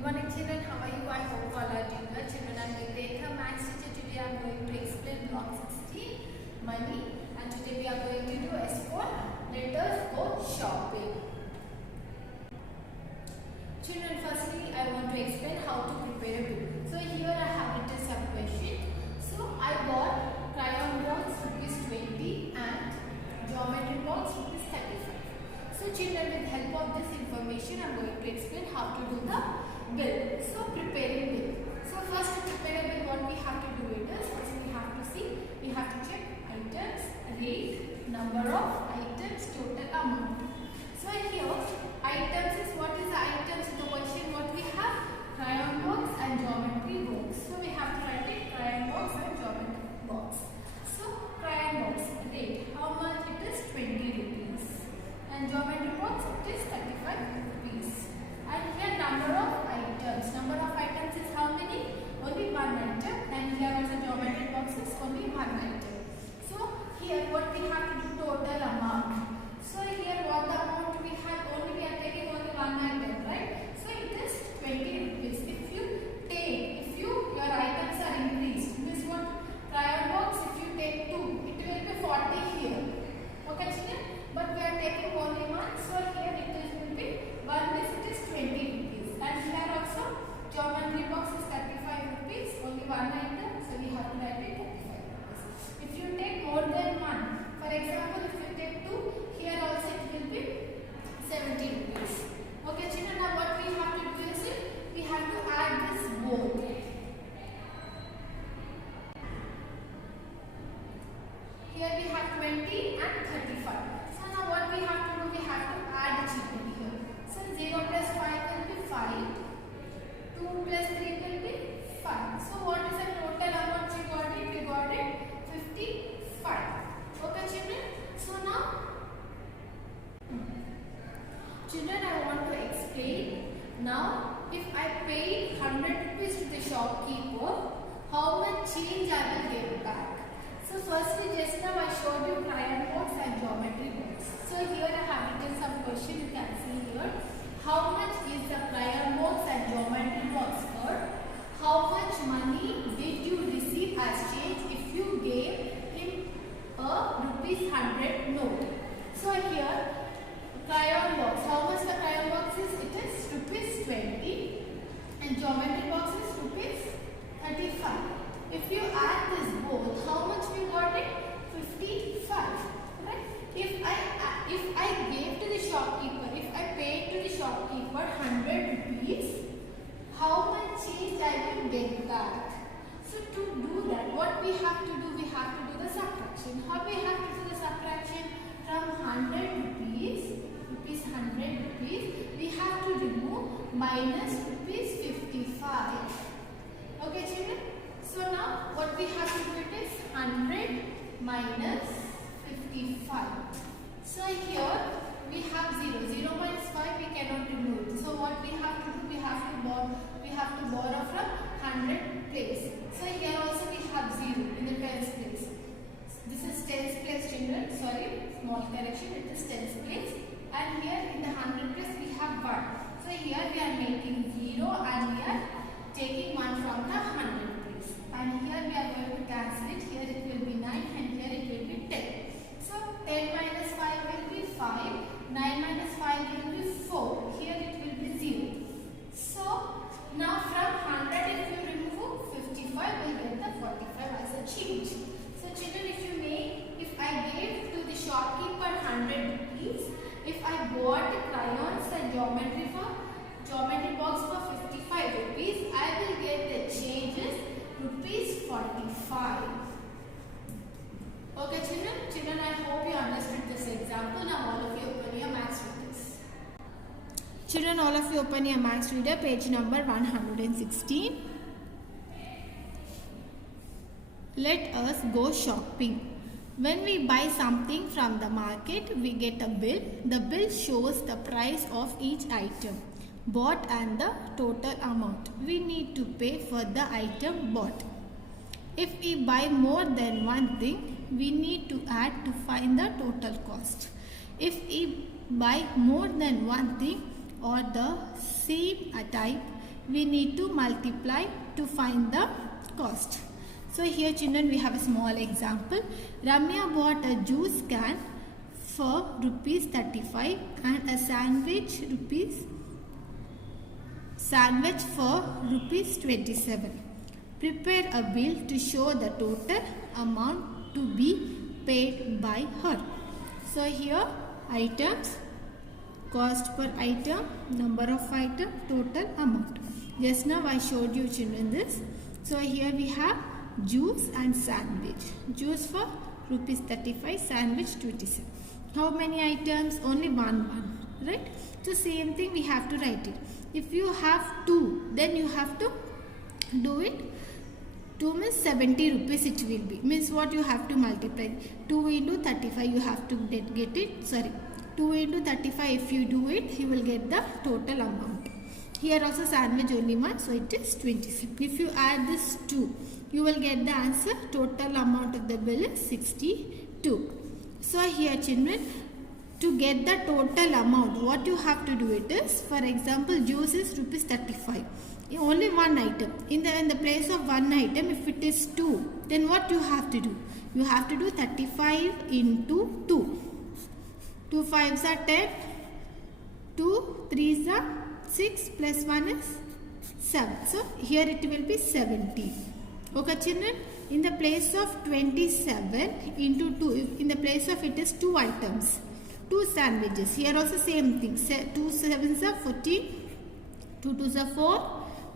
Good morning children, how are you? I hope all are doing well. Children, I am Vedanta, Maths teacher. Today I am going to explain block 16, money, and today we are going to do S4, let us go shopping. Children, firstly I want to explain how to prepare a bill. So here I have written some questions. So I bought crayon box ₹20 and geometry box ₹35. So children, with help of this information I am going to explain how to do the bill. So preparing bill. So first to prepare a bill, what we have to do is, first we have to see, we have to check items, rate, number of items, total amount. So here items is, what is the items in the question? What we have? Crayon box and geometry box. So we have to write it, crayon box and geometry box. So crayon box rate, how much it is? 20 rupees. And geometry box it is 35 rupees. And here number of items. Number of items is how many? Only one item. And here also geometry box is only one item. So here what we have to do, total amount. So here what the amount we have, only we are taking only one item, right? So it is 20 rupees. If your items are increased, means what? Crayon box, if you take 2, it will be 40 here. Okay children? But we are taking only one, so here it will be 1 means it is 20 rupees. And here also geometry box is 35 rupees, only one item, so we have to write it 35 rupees. If you take more than one, for example if you take 2, here also it will be 70 rupees. Okay children, now what we have to do is, we have to add this both. Here we have 20 and 35. So now what we have to do, we have to add children here. So 0 plus 5 will be 5. 2 plus 3 will be 5. So what is the total amount we got it? We got it 55. Okay children. So now children, I want to explain. Now if I paid 100 rupees to the shopkeeper, how much change I will get back? So firstly, just now I showed you crayon box and geometry box. So here I have written some question, you can see here. How much is the crayon box and geometry box for? How much money did you receive as change if you gave him a ₹100 note? So here crayon box, how much the crayon box is? It is ₹20 and geometry box is ₹35. If you add this both, how much we got it? 55. Right? If I gave to the shopkeeper, if I paid to the shopkeeper 100 rupees, how much change I will get back? So to do that, what we have to do? We have to do the subtraction. How we have to do the subtraction? From 100 rupees, 100 rupees, we have to remove minus ₹55. Okay children? So now what we have to do, it is 100 minus 55. So here we have 0. 0 minus 5 we cannot remove it. So what we have to do, we have to borrow from 100 place. So here also we have 0 in the tens place. This is tens place children. Sorry, small correction. It is tens place. And here in the 100 place we have 1. So here we are making 0 and we are taking 1 from the 100. And here we are going to cancel it. Here it will be 9 and here it will be 10. So 10 minus 5 will be 5. 9 minus 5 will be 4. Here it will be 0. So now from 100 if you remove 55, we will get the 45 as a change. So children, if I gave to the shopkeeper 100 rupees, if I bought crayons and geometry box for 55 rupees, I will get the changes ₹45. Okay children, I hope you understood this example. Now all of you open your maths readers. Children, all of you open your maths reader, page number 116. Let us go shopping. When we buy something from the market, we get a bill. The bill shows the price of each item bought and the total amount we need to pay for the item bought. If we buy more than one thing, we need to add to find the total cost. If we buy more than one thing or the same type, we need to multiply to find the cost. So here children, we have a small example. Ramya bought a juice can for rupees 35 and a sandwich for rupees 27. Prepare a bill to show the total amount to be paid by her. So here items, cost per item, number of item, total amount. Just now I showed you children this. So here we have juice and sandwich. Juice for rupees 35, sandwich 27. How many items? Only one, right? So same thing we have to write it. If you have 2, then you have to do it. 2 means 70 rupees it will be. Means what you have to multiply. 2 into 35 you have to get it. Sorry. 2 into 35 if you do it, you will get the total amount. Here also sandwich only one, so it is 27. If you add this 2, you will get the answer. Total amount of the bill is 62. So here children, to get the total amount, what you have to do it is, for example, juice is rupees 35. Only one item. In the place of one item, if it is 2, then what you have to do? You have to do 35 into 2. 2 5s are 10. 2 3s are 6 plus 1 is 7. So here it will be 70. Okay children, in the place of 27 into 2, in the place of it is 2 items, 2 sandwiches. Here also same thing. 2 7s are 14, 2 2s are 4,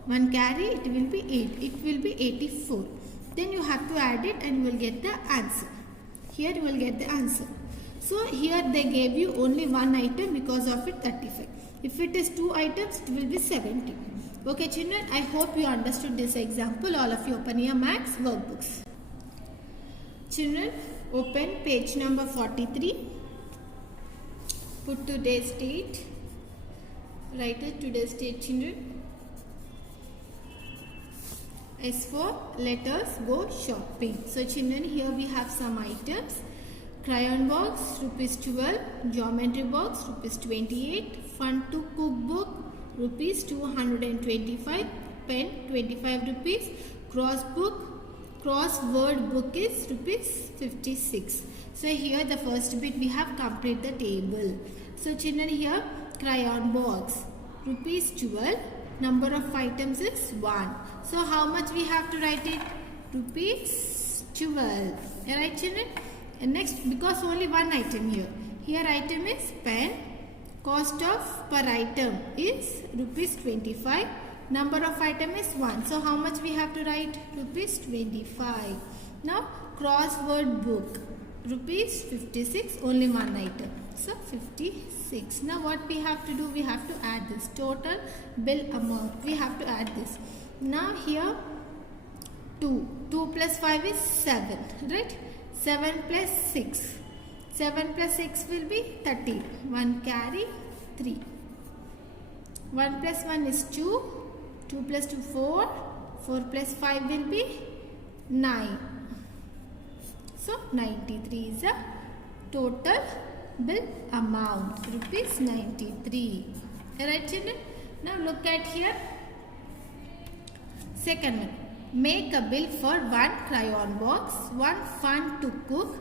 1 carry, it will be 8. It will be 84. Then you have to add it and you will get the answer. Here you will get the answer. So here they gave you only one item, because of it 35. If it is 2 items, it will be 70. Okay children, I hope you understood this example. All of you open your maths workbooks. Children, open page number 43. Put today's date. Write it today's date children. S for let us go shopping. So children, here we have some items. Crayon box rupees 12, geometry box rupees 28, fun to cook book rupees 225, pen 25 rupees, crossword book is rupees 56. So here the first bit we have complete the table. So children, here crayon box rupees 12, number of items is 1. So how much we have to write it? Rupees 12. Alright children? And next, because only one item here. Here item is pen. Cost of per item is rupees 25. Number of item is 1. So how much we have to write? Rupees 25. Now crossword book. Rupees 56. Only one item. So 56. Now what we have to do? We have to add this. Total bill amount. We have to add this. Now here 2. 2 plus 5 is 7. Right? 7 plus 6. 7 plus 6 will be 13. 1 carry 3. 1 plus 1 is 2. 2 plus 2 4. 4 plus 5 will be 9. So 93 is the total bill amount. Rupees 93. Alright children. Now look at here. Second one. Make a bill for 1 crayon box, 1 fun to cook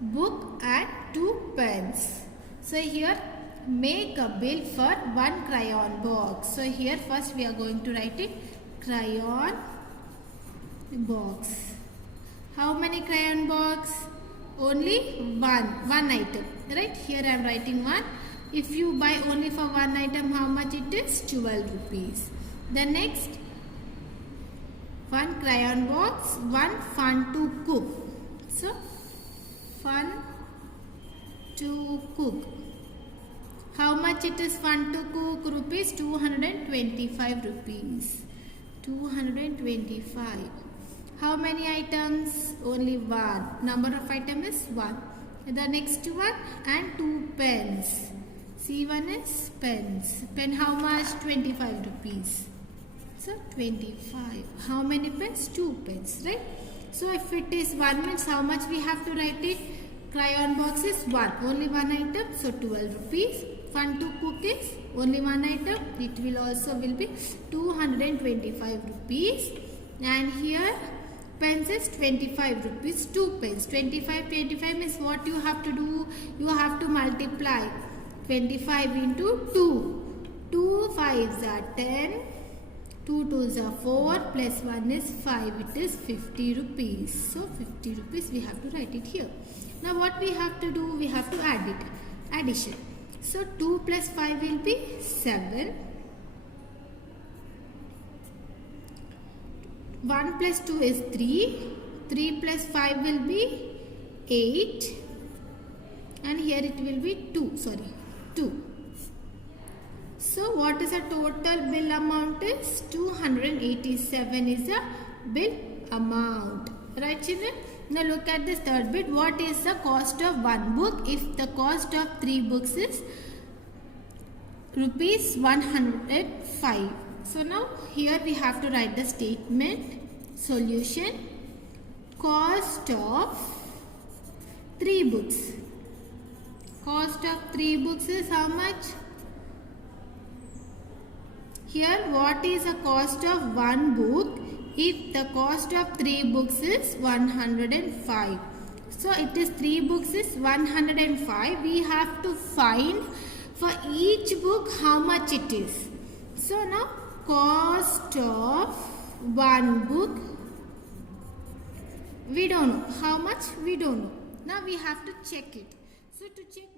book and 2 pens. So here make a bill for 1 crayon box. So here first we are going to write it crayon box. How many crayon box? Only one item. Right? Here I am writing 1. If you buy only for one item, how much it is? 12 rupees. The next, 1 crayon box, 1 fun to cook. So, fun to cook. How much it is fun to cook? Rupees 225 rupees. 225. How many items? Only 1. Number of item is 1. The next one, and 2 pens. C1 is pens. Pen how much? 25 rupees. So 25. How many pens? 2 pens, right? So if it is 1 means how much we have to write it? Crayon box is 1. Only 1 item. So 12 rupees. fun to cook is only one item. It will also will be 225 rupees. And here pens is 25 rupees. 2 pens. 25 means what you have to do? You have to multiply 25 into 2. 2 5s are 10. 2 2s are 4 plus 1 is 5. It is 50 rupees. So 50 rupees we have to write it here. Now what we have to do? We have to add it. Addition. So 2 plus 5 will be 7. 1 plus 2 is 3. 3 plus 5 will be 8. And here it will be 2. 2. So what is the total bill amount is? 287 is the bill amount. Right, children? Now look at this third bit. What is the cost of one book if the cost of 3 books is rupees 105? So now here we have to write the statement. Solution. Cost of 3 books. Cost of 3 books is how much? Here what is the cost of one book if the cost of 3 books is 105? So it is 3 books is 105. We have to find for each book how much it is. So now cost of one book, we don't know. How much? We don't know. Now we have to check it. So to check